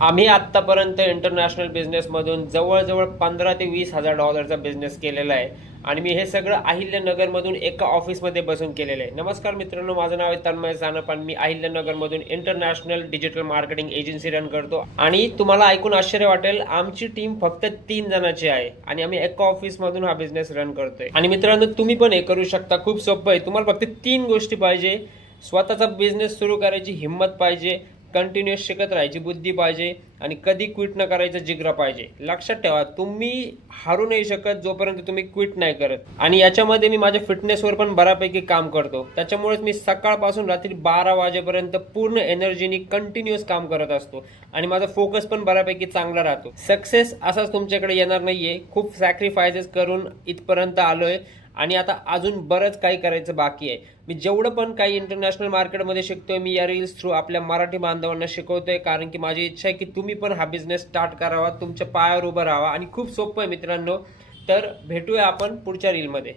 आम्ही आत्तापर्यंत इंटरनॅशनल बिझनेसमधून जवळजवळ 15 ते 20 हजार डॉलरचा बिझनेस केलेला आहे आणि मी हे सगळं अहिल्यानगरमधून एका ऑफिसमध्ये बसून केलेलं आहे. नमस्कार मित्रांनो, माझं नाव आहे तन्मय सानप आणि मी अहिल्यानगरमधून international digital marketing agency run करतो. आणि तुम्हाला ऐकून आश्चर्य वाटेल, आमची टीम फक्त 3 जणांची आहे आणि आम्ही एका ऑफिसमधून हा बिझनेस रन करतोय. आणि मित्रांनो, तुम्ही पण हे करू शकता. खूप सोपं आहे. तुम्हाला फक्त 3 गोष्टी पाहिजे. स्वतःचा बिझनेस सुरू करायची हिंमत पाहिजे, कंटिन्युअस शिकत राहायची बुद्धी पाहिजे आणि कधी क्विट न करायचं जिगरा पाहिजे. लक्षात ठेवा, तुम्ही हारू नाही शकत जोपर्यंत तुम्ही क्विट नाही करत. आणि याच्यामध्ये मी माझ्या फिटनेसवर पण बऱ्यापैकी काम करतो. त्याच्यामुळेच मी सकाळपासून रात्री 12 वाजेपर्यंत पूर्ण एनर्जीनी कंटिन्युअस काम करत असतो आणि माझा फोकस पण बऱ्यापैकी चांगला राहतो. सक्सेस असाच तुमच्याकडे येणार नाहीये. खूप सॅक्रिफायसेस करून इथपर्यंत आलोय आणि आता अजून बरंच काही करायचं बाकी आहे. मी जेवढं पण काही इंटरनॅशनल मार्केटमध्ये शिकतोय, मी या रील्स थ्रू आपल्या मराठी बांधवांना शिकवतोय, कारण की माझी इच्छा आहे की तुम्ही पण हा बिझनेस स्टार्ट करावा, तुमच्या पायावर उभं राहावा. आणि खूप सोपं आहे मित्रांनो. तर भेटूया आपण पुढच्या रीलमध्ये.